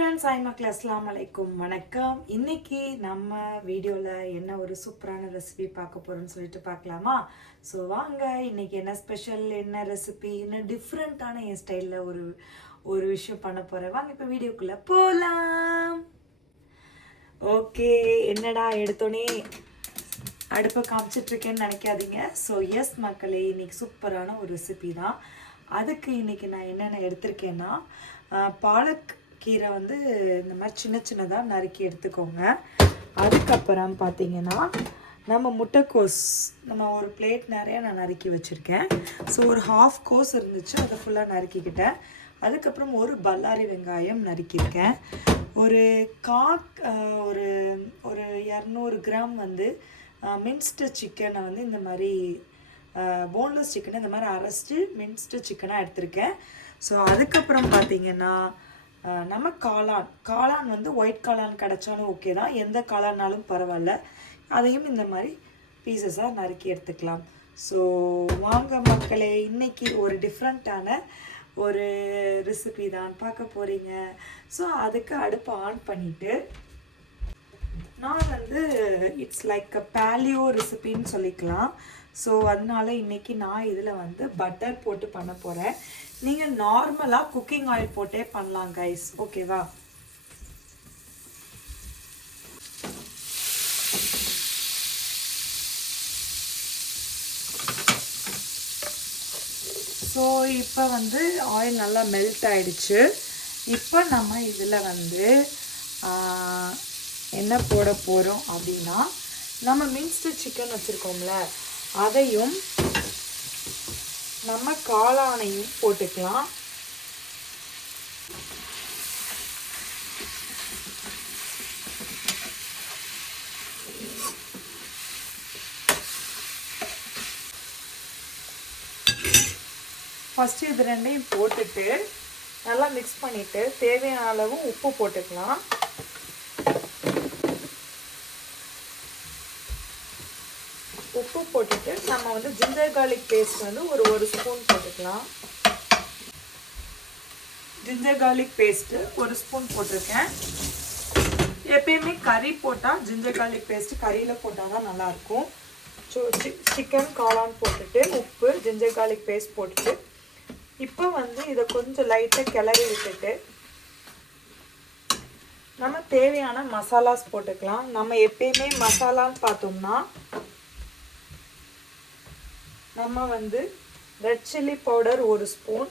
Friends, ஐ மக்கள் அஸ்லாம் வலைக்கும் வணக்கம். இன்னைக்கு நம்ம வீடியோவில் என்ன ஒரு சூப்பரான ரெசிபி பார்க்க போகிறோம்னு சொல்லிட்டு பார்க்கலாமா? ஸோ வாங்க, இன்னைக்கு என்ன ஸ்பெஷல், என்ன ரெசிபி, என்ன டிஃப்ரெண்ட்டான என் ஸ்டைலில் ஒரு விஷயம் பண்ண போகிறேன். வாங்க இப்போ வீடியோக்குள்ளே போகலாம். ஓகே, என்னடா எடுத்தோன்னே அடுப்பை காமிச்சிட்ருக்கேன்னு நினைக்காதீங்க. ஸோ எஸ் மக்களே, இன்னைக்கு சூப்பரான ஒரு ரெசிபி தான். அதுக்கு இன்றைக்கி நான் என்னென்ன எடுத்திருக்கேன்னா, பாலக் கீரை வந்து இந்த மாதிரி சின்ன சின்னதாக நறுக்கி எடுத்துக்கோங்க. அதுக்கப்புறம் பார்த்திங்கன்னா நம்ம முட்டைக்கோஸ், நம்ம ஒரு பிளேட் நிறையா நான் நறுக்கி வச்சுருக்கேன். ஸோ ஒரு ஹாஃப் கோஸ் இருந்துச்சு, அதை ஃபுல்லாக நறுக்கிக்கிட்டேன். அதுக்கப்புறம் ஒரு பல்லாரி வெங்காயம் நறுக்கியிருக்கேன். ஒரு ஒரு ஒரு 200 கிராம் வந்து மின்ஸ்டு சிக்கனை வந்து இந்த மாதிரி போன்லெஸ் சிக்கனை இந்த மாதிரி அரைச்சிட்டு மின்ஸ்டு சிக்கனாக எடுத்திருக்கேன். ஸோ அதுக்கப்புறம் பார்த்திங்கன்னா நம்ம காளான் வந்து ஒயிட் காளான் கிடச்சாலும் ஓகே தான், எந்த காளானாலும் பரவாயில்ல. அதையும் இந்த மாதிரி பீசஸாக நறுக்கி எடுத்துக்கலாம். ஸோ வாங்க மக்களே, இன்றைக்கி ஒரு டிஃப்ரெண்ட்டான ஒரு ரெசிபி தான் பார்க்க போகிறீங்க. ஸோ அதுக்கு அடுப்பை ஆன் பண்ணிவிட்டு, நான் வந்து இட்ஸ் லைக் அ பேலியோ ரெசிபின்னு சொல்லிக்கலாம். ஸோ அதனால இன்றைக்கி நான் இதில் வந்து பட்டர் போட்டு பண்ண போகிறேன். நீங்கள் நார்மலாக குக்கிங் ஆயில் போட்டே பண்ணலாம் கைஸ், ஓகேவா? ஸோ இப்போ வந்து ஆயில் நல்லா மெல்ட் ஆகிடுச்சு. இப்போ நம்ம இதில் வந்து என்ன போட போகிறோம் அப்படின்னா, நம்ம மின்ஸ்டு சிக்கன் வச்சுருக்கோம்ல, அதையும் நம்ம காளானையும் போட்டுக்கலாம். ஃபஸ்ட்டு இது ரெண்டையும் போட்டுட்டு நல்லா மிக்ஸ் பண்ணிவிட்டு தேவையான அளவு உப்பு போட்டுக்கலாம். உப்பு போட்டுட்டு நம்ம வந்து ஜிஞ்சர் கார்லிக் பேஸ்ட் வந்து ஒரு ஸ்பூன் போட்டுக்கலாம். ஜிஞ்சர் கார்லிக் பேஸ்ட்டு ஒரு ஸ்பூன் போட்டிருக்கேன். எப்பயுமே கறி போட்டால் ஜிஞ்சர் கார்லிக் பேஸ்ட்டு கறியில் போட்டால் தான் நல்லாயிருக்கும். ஸோ சிக்கன் காளான் போட்டுட்டு உப்பு ஜிஞ்சர் கார்லிக் பேஸ்ட் போட்டுட்டு இப்போ வந்து இதை கொஞ்சம் லைட்டாக கிளறி விட்டுட்டு நம்ம தேவையான மசாலாஸ் போட்டுக்கலாம். நம்ம எப்பயுமே மசாலான்னு பார்த்தோம்னா, நம்ம வந்து ரெட் சில்லி பவுடர் ஒரு ஸ்பூன்,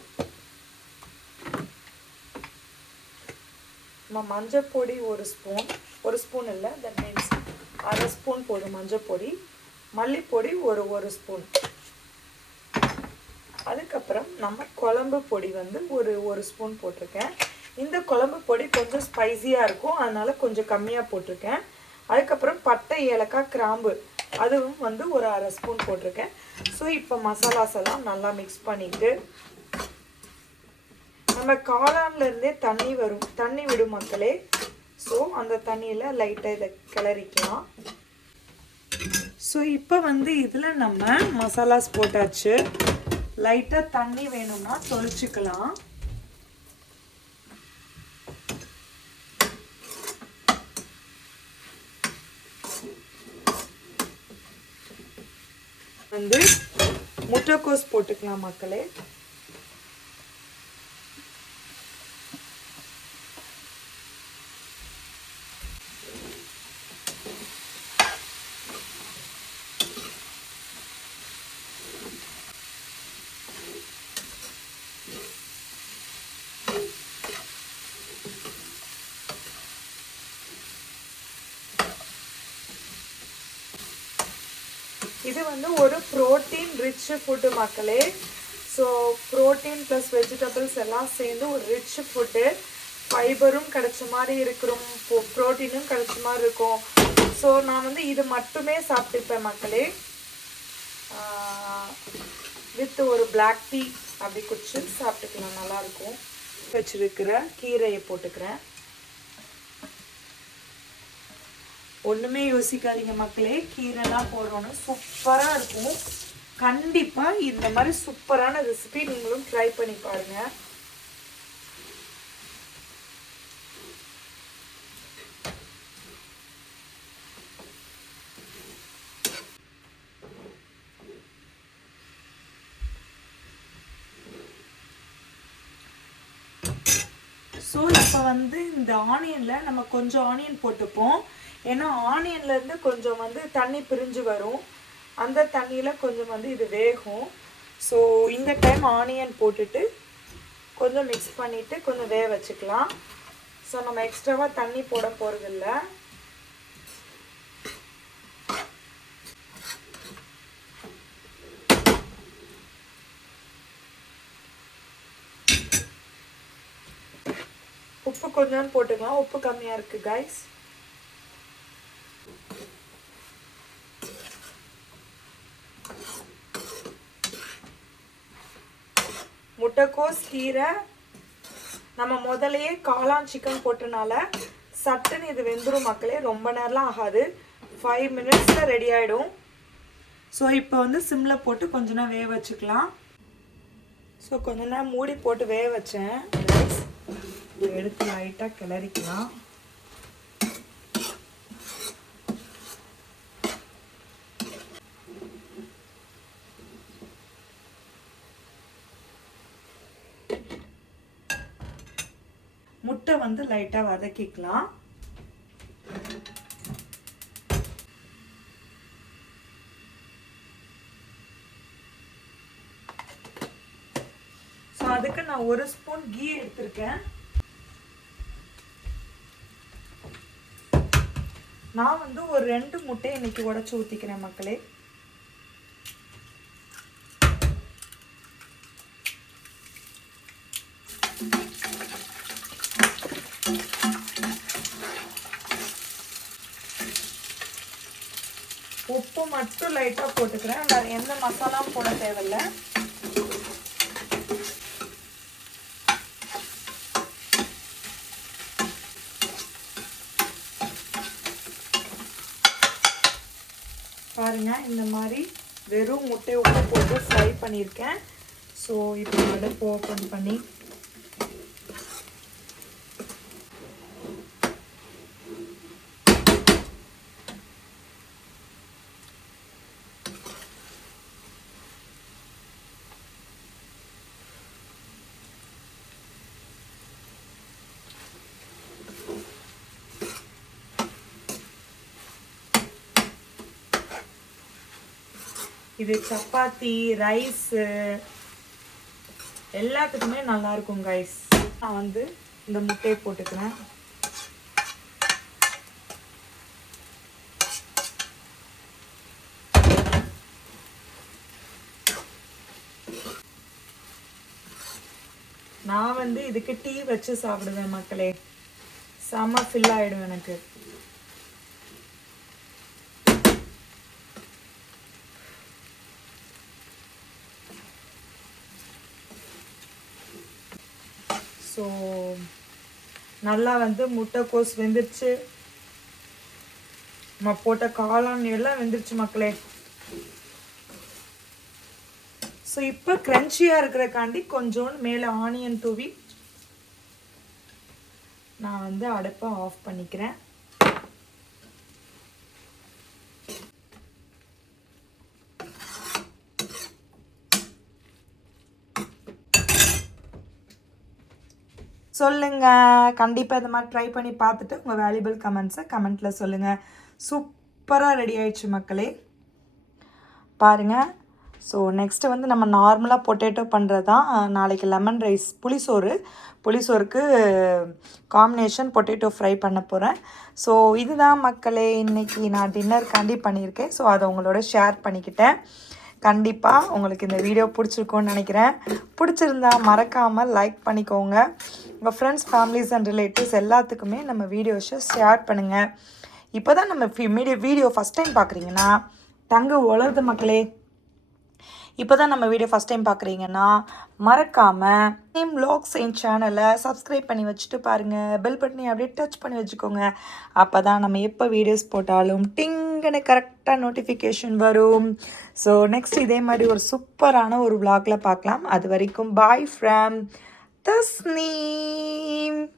நம்ம மஞ்சள் பொடி ஒரு ஸ்பூன் இல்லை, தட் மீன்ஸ் அரை ஸ்பூன் போடும் மஞ்சள் பொடி, மல்லிப்பொடி ஒரு ஸ்பூன். அதுக்கப்புறம் நம்ம குழம்பு பொடி வந்து ஒரு ஸ்பூன் போட்டிருக்கேன். இந்த குழம்பு பொடி கொஞ்சம் ஸ்பைஸியாக இருக்கும், அதனால் கொஞ்சம் கம்மியாக போட்டிருக்கேன். அதுக்கப்புறம் பட்டை, ஏலக்காய், கிராம்பு அதுவும் வந்து ஒரு அரை ஸ்பூன் போட்டிருக்கேன். ஸோ இப்போ மசாலாஸ் எல்லாம் நல்லா மிக்ஸ் பண்ணிவிட்டு, நம்ம காளான்லேருந்தே தண்ணி விடும் மக்களே. ஸோ அந்த தண்ணியில் லைட்டாக இதை கிளறிக்கலாம். ஸோ இப்போ வந்து இதில் நம்ம மசாலாஸ் போட்டாச்சு. லைட்டாக தண்ணி வேணும்னா தொளிச்சுக்கலாம். வந்து முட்டைக்கோஸ் போட்டுக்கலாம் மக்களே. இது வந்து ஒரு ப்ரோட்டீன் ரிச் ஃபுட்டு மக்களே. ஸோ ப்ரோட்டீன் ப்ளஸ் வெஜிடபிள்ஸ் எல்லாம் சேர்ந்து ஒரு ரிச் ஃபுட்டு. ஃபைபரும் கிடைச்ச மாதிரி இருக்கிறோம், ப்ரோட்டீனும் கிடைச்ச மாதிரி இருக்கும். ஸோ நான் வந்து இது மட்டுமே சாப்பிட்டுப்பேன் மக்களே, வித் ஒரு பிளாக் டீ அப்படி குடிச்சு சாப்பிட்டுக்கலாம், நல்லாயிருக்கும். வச்சுருக்கிற கீரையை போட்டுக்கிறேன். ஒன்றுமே யோசிக்காதீங்க மக்களே, கீரைலாம் போடுறோன்னு சூப்பராக இருக்கும். கண்டிப்பாக இந்த மாதிரி சூப்பரான ரெசிபி நீங்களும் ட்ரை பண்ணி பாருங்கள். ஸோ இப்போ வந்து இந்த ஆனியனில் நம்ம கொஞ்சம் ஆனியன் போட்டுப்போம். ஏன்னா ஆனியன்லேருந்து கொஞ்சம் வந்து தண்ணி பிரிஞ்சு வரும். அந்த தண்ணியில் கொஞ்சம் வந்து இது வேகும். ஸோ இந்த டைம் ஆனியன் போட்டுட்டு கொஞ்சம் மிக்ஸ் பண்ணிவிட்டு கொஞ்சம் வேக வச்சுக்கலாம். ஸோ நம்ம எக்ஸ்ட்ராவாக தண்ணி போட போகிறதில்ல. உப்பு கொஞ்சம் போட்டுக்கலாம். உப்பு கம்மியாக இருக்குது கைஸ். முட்டைக்கோஸ் கீரை நம்ம முதலையே காளான் சிக்கன் போட்டனால சட்டுன்னு இது வெந்துடும் மக்களே. ரொம்ப நேரம்லாம் ஆகாது, 5 மினிட்ஸில் ரெடி ஆகிடும். ஸோ இப்போ வந்து சிம்மில் போட்டு கொஞ்ச நேரம் வேக வச்சுக்கலாம். ஸோ கொஞ்ச நேரம் மூடி போட்டு வேக வச்சேன். எடுத்து லைட்டாக கிளறிக்கலாம். முட்டை வந்து லைட்டாக வதக்கிக்கலாம். ஸோ அதுக்கு நான் 1 ஸ்பூன் கீ எடுத்திருக்கேன். நான் வந்து ஒரு 2 முட்டை இன்னைக்கு உடைச்சு ஊற்றிக்கிறேன் மக்களே. உப்பு மட்டும் லைட்டாக போட்டுக்கிறேன். வேறு எந்த மசாலாவும் போட தேவையில்லை. பாருங்க, இந்த மாதிரி வெறும் முட்டை உப்பு போட்டு ஃப்ரை பண்ணியிருக்கேன். ஸோ இப்போ அடுப்பு ஓப்பன் பண்ணி இது சப்பாத்தி, ரைஸு எல்லாத்துக்குமே நல்லா இருக்கும் கைஸ். நான் வந்து இந்த முட்டையை போட்டுக்கிறேன். நான் வந்து இதுக்கு டீ வச்சு சாப்பிடுவேன் மக்களே. செம்ம ஃபில் ஆகிடும் எனக்கு. ஸோ நல்லா வந்து முட்டைக்கோஸ் வெந்துருச்சு. நம்ம போட்ட காளான் எல்லாம் வெந்துருச்சு மக்களே. ஸோ இப்போ க்ரன்ச்சியாக இருக்கிறக்காண்டி கொஞ்சோண்டு மேலே ஆனியன் தூவி நான் வந்து அடுப்பை ஆஃப் பண்ணிக்கிறேன். சொல்லுங்கள், கண்டிப்பாக இந்த மாதிரி ட்ரை பண்ணி பார்த்துட்டு உங்கள் வேல்யூபிள் கமெண்ட்ஸை கமெண்ட்டில் சொல்லுங்கள். சூப்பராக ரெடி ஆயிடுச்சு மக்களே. பாருங்கள். ஸோ நெக்ஸ்ட்டு வந்து நம்ம நார்மலாக பொட்டேட்டோ பண்ணுறது தான். நாளைக்கு லெமன் ரைஸ், புளிசோருக்கு காம்பினேஷன் பொட்டேட்டோ ஃப்ரை பண்ண போகிறேன். ஸோ இதுதான் மக்களே இன்றைக்கி நான் டின்னருக்காண்டி பண்ணியிருக்கேன். ஸோ அதை உங்களோட ஷேர் பண்ணிக்கிட்டேன். கண்டிப்பாக உங்களுக்கு இந்த வீடியோ பிடிச்சிருக்கோன்னு நினைக்கிறேன். பிடிச்சிருந்தா மறக்காமல் லைக் பண்ணிக்கோங்க. உங்கள் ஃப்ரெண்ட்ஸ், ஃபேமிலிஸ் அண்ட் ரிலேட்டிவ்ஸ் எல்லாத்துக்குமே நம்ம வீடியோஸை ஷேர் பண்ணுங்கள். இப்போ தான் நம்ம வீடியோ ஃபஸ்ட் டைம் பார்க்குறீங்கன்னா தங்கு உலருது மக்களே. இப்போ தான் நம்ம வீடியோ ஃபஸ்ட் டைம் பார்க்குறீங்கன்னா மறக்காமல் நேம் வ்ளாக்ஸ் என் சேனலை சப்ஸ்கிரைப் பண்ணி வச்சுட்டு பாருங்கள். பெல் பட்டனை அப்படியே டச் பண்ணி வச்சுக்கோங்க. அப்போ தான் நம்ம எப்போ வீடியோஸ் போட்டாலும் டிங்குன்னு கரெக்டாக நோட்டிஃபிகேஷன் வரும். ஸோ நெக்ஸ்ட் இதே மாதிரி ஒரு சூப்பரான ஒரு வ்ளாகில் பார்க்கலாம். அது வரைக்கும் பாய் ஃப்ரம் தஸ்னீம்.